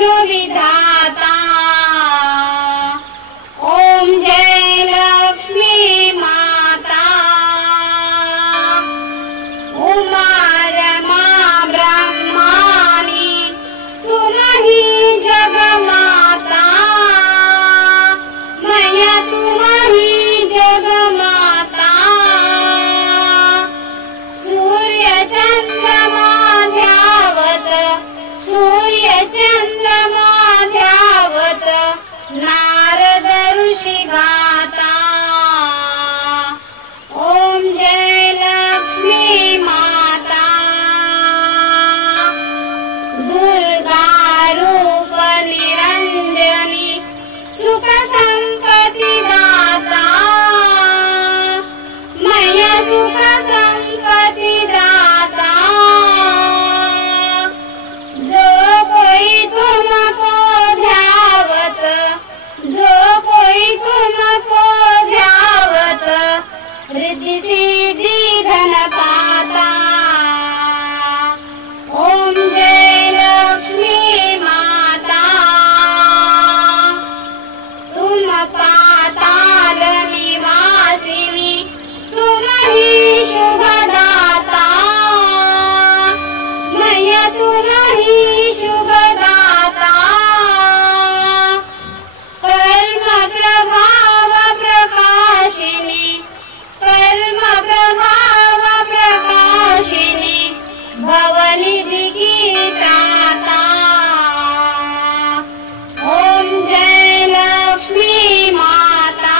विष्णु विधाता। ओम जय लक्ष्मी माता। उमा रमा ब्रह्मानी तुम ही जग माता। मैया तुम ही जग माता। सूर्य चंद्रमा ध्यावत, सूर्य चंद्रमा ध्यावत, नारद ऋषि गाता। ओम जय लक्ष्मी माता। दुर्गा रूप निरंजनी सुख संपत्ति दाता। मैया सुख संपत्ति दाता। जो कोई तुमको ध्यावत, जो कोई तुमको ध्यावत, रिद्धि सिद्धि धन पाता। ओम जय लक्ष्मी माता। तुम पाताल निवासिनी तुम ही शुभदाता। मैया तुम ही शुभदाता। कर्म प्रभाव प्रकाशिनी, कर्म प्रभाव प्रकाशिनी, भवनिधि की त्राता। ओम जय लक्ष्मी माता।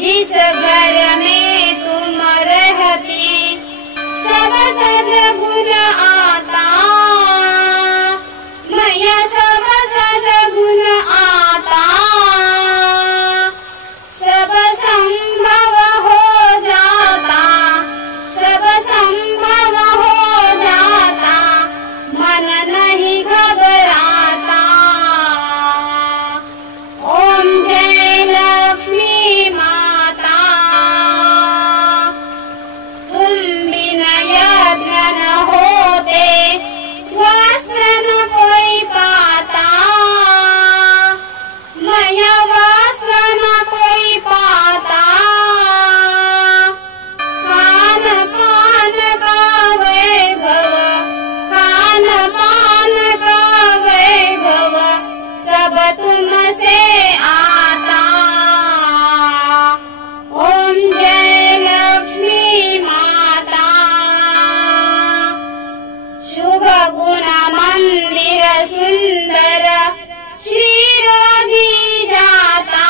जिस घर में तुम रहती सब सद्गुण आता। मैया सब सद्गुण आता। सब संभव हो जाता, सब संभव हो जाता, मन नहीं घबराता। ओम जय लक्ष्मी माता। तुम बिन यज्ञ न होते, वस्त्र न कोई पाता। मैया वस्त्र न कोई पाता। खान पान का वैभव, खान पान का वैभव, सब तुमसे आता। ओम जय लक्ष्मी माता। शुभ गुण मंदिर सुंदर क्षीरोदी जाता।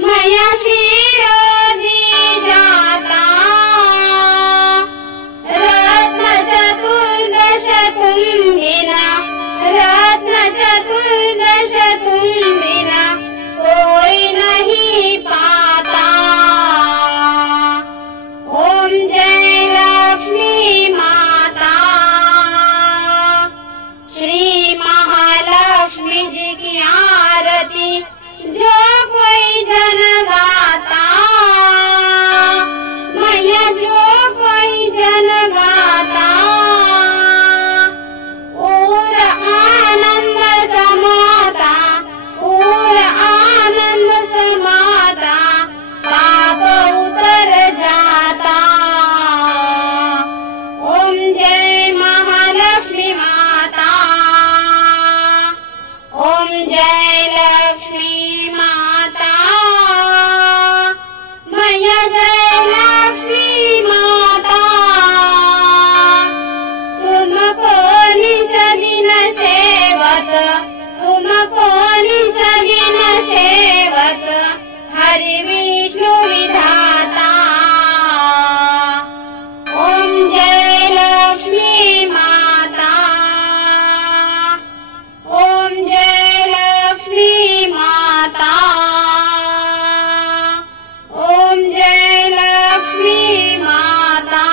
मैया क्षीरोदी जाता। रत्न चतुर्दश तुम बिना, रत्न चतुर्दश तुम बिना कोई नहीं पाता। ओम जय लक्ष्मी माता। श्री महालक्ष्मी जी की आरती जो कोई जन गाता। मैया जो कोई जन गाता। और आनंद समाता, और आनंद समाता, पाप उतर जाता। ओम जय महालक्ष्मी माता। ओम जय लक्ष्मी माता। मैया जय लक्ष्मी माता। तुमको निस दिन सेवत, तुमको निस दिन सेवत, हरि विष्णु विधाता। ओम जय लक्ष्मी माता। ओम जय लक्ष्मी माता। ओम जय लक्ष्मी माता।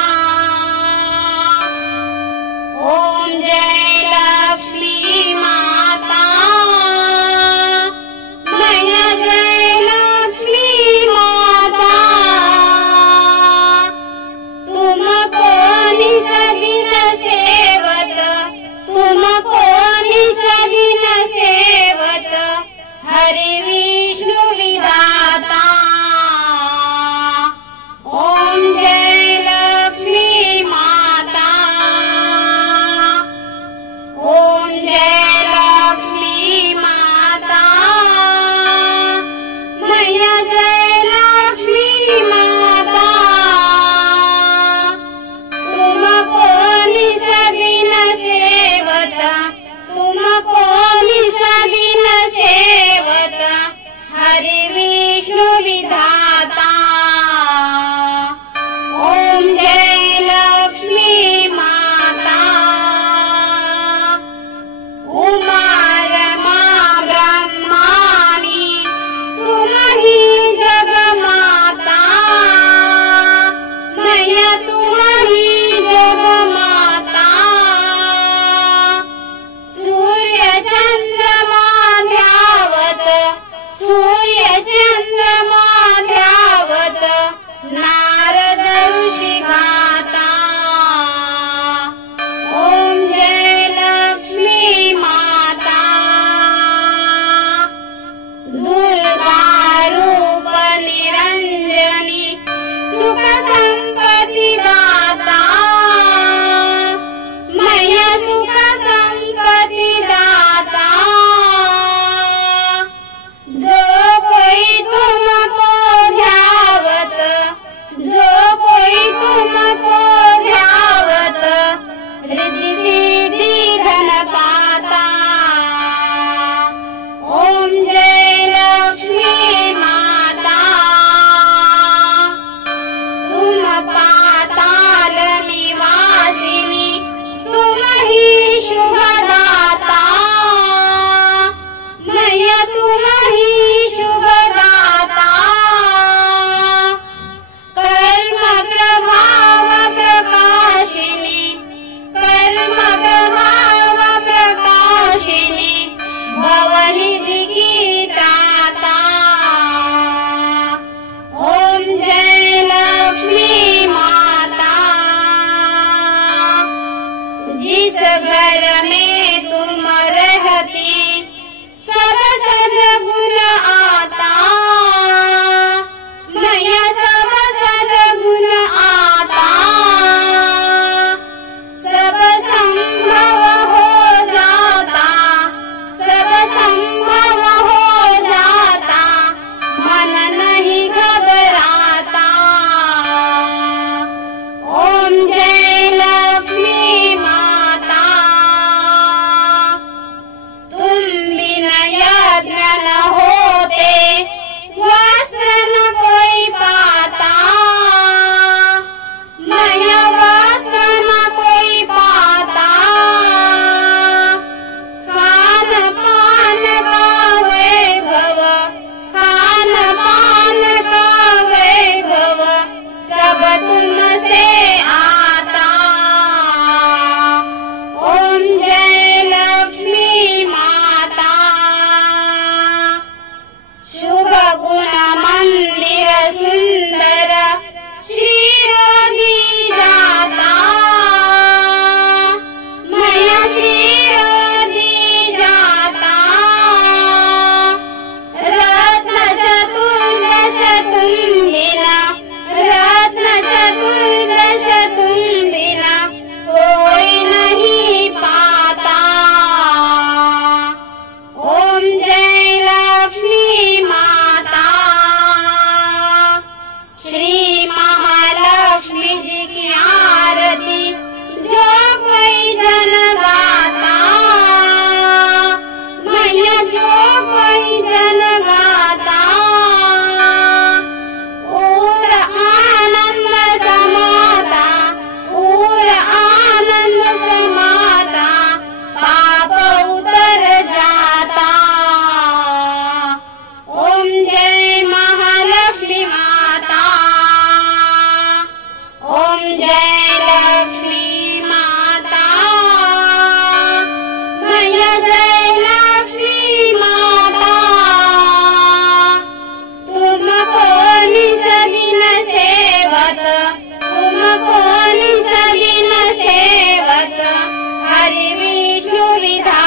ओम जय लक्ष्मी माता। मैया जय लक्ष्मी हरि विष्णु विधाता। ओम जय लक्ष्मी माता। उमा रमा ब्रह्मानी तुम ही जग माता। मैया तुम ही जग माता। सूर्य चंद्रमा ध्यावत, सूर्य चंद्रमा ध्यावत, नारद ऋषि गाता। ओम जय लक्ष्मी माता। दुर्गा रूप निरंजनी सुख संपत्ति दाता। मैया सुख संपत्ति दाता। जो कोई तुमको ध्यावत, जो कोई तुमको ध्यावत, रिद्धि सिद्धि धन पाता। ओम जय लक्ष्मी माता। तुम पाताल निवासिनी तुम ही शुभदाता। मैया तुम ही शुभदाता। कर्म प्रभाव प्रकाशिनी, कर्म प्रभाव प्रकाशिनी, भवनिधि की दाता। ओम जय लक्ष्मी माता। जिस घर में तुम रहती सब सद्गुण आता। मैया सब सद्गुण आता। सब संभव हो जाता, सब संभव हो जाता, मन नहीं घबराता। ओम जय लक्ष्मी माता। तुम बिना यज्ञ न होते, वस्त्र न कोई पाता। मैया वस्त्र न कोई पाता। खान पान का वैभव, खान पान का वैभव, सब तुमसे आता। ओम जय लक्ष्मी माता। शुभ गुण मंदिर सुंदर श्रीरोधी जाता। मैया श्रीरोधी जाता। रत्न चतुर्दश तुम बिना, रत्न चतुर्दश तुम बिना कोई नहीं पाता। ओम जय लक्ष्मी माता। श्री महालक्ष्मी जी की आरती जो कोई जन गाता। मैया जो कोई जन गाता। और आनंद समाता, और आनंद समाता, पाप उतर जाता। ओम जय महालक्ष्मी माता। ओम जय लक्ष्मी माता। मैया जय लक्ष्मी माता। तुमको निस दिन सेवत, तुमको निस दिन सेवत, हरि विष्णु विधाता।